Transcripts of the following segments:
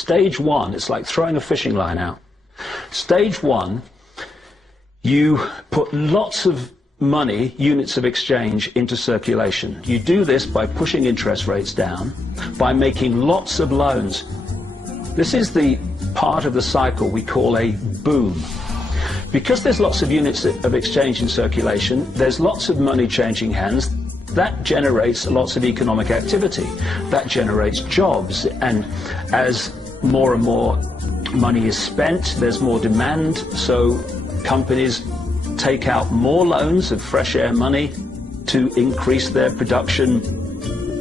stage one, it's like throwing a fishing line out. Stage one, you put lots of money, units of exchange, into circulation. You do this by pushing interest rates down, by making lots of loans. This is the part of the cycle we call a boom. Because there's lots of units of exchange in circulation, there's lots of money changing hands. That generates lots of economic activity. That generates jobs. And as more and more money is spent, there's more demand, so companies take out more loans of fresh air money to increase their production.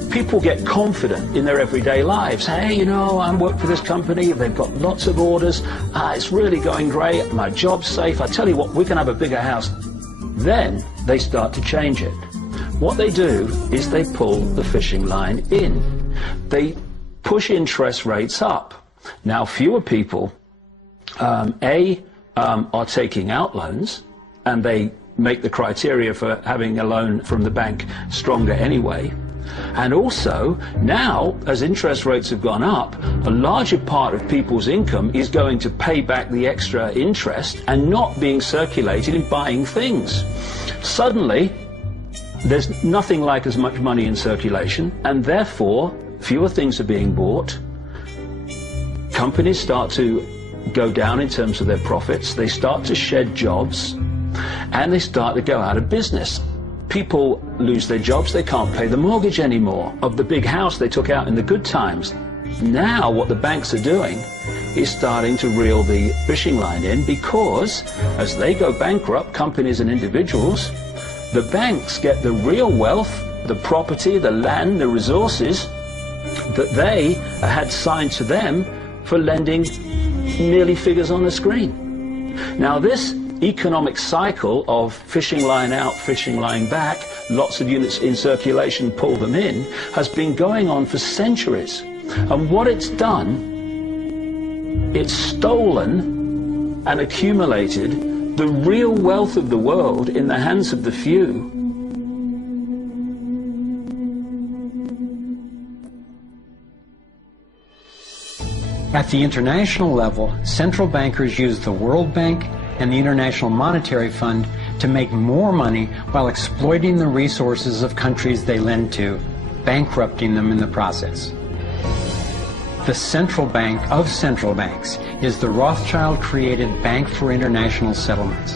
People get confident in their everyday lives. Hey, you know, I work for this company, they've got lots of orders, it's really going great, my job's safe, I tell you what, we can have a bigger house. Then they start to change it. What they do is they pull the fishing line in. They push interest rates up. Now, fewer people, are taking out loans, and they make the criteria for having a loan from the bank stronger anyway. And also, now, as interest rates have gone up, a larger part of people's income is going to pay back the extra interest and not being circulated in buying things. Suddenly, there's nothing like as much money in circulation, and therefore, fewer things are being bought. Companies start to go down in terms of their profits, they start to shed jobs, and they start to go out of business. People lose their jobs, they can't pay the mortgage anymore of the big house they took out in the good times. Now what the banks are doing is starting to reel the fishing line in, because as they go bankrupt, companies and individuals, the banks get the real wealth, the property, the land, the resources that they had signed to them for lending merely figures on a screen. Now this economic cycle of fishing line out, fishing line back, lots of units in circulation, pull them in, has been going on for centuries. And what it's done, it's stolen and accumulated the real wealth of the world in the hands of the few. At the international level, central bankers use the World Bank and the International Monetary Fund to make more money while exploiting the resources of countries they lend to, bankrupting them in the process. The central bank of central banks is the Rothschild-created Bank for International Settlements.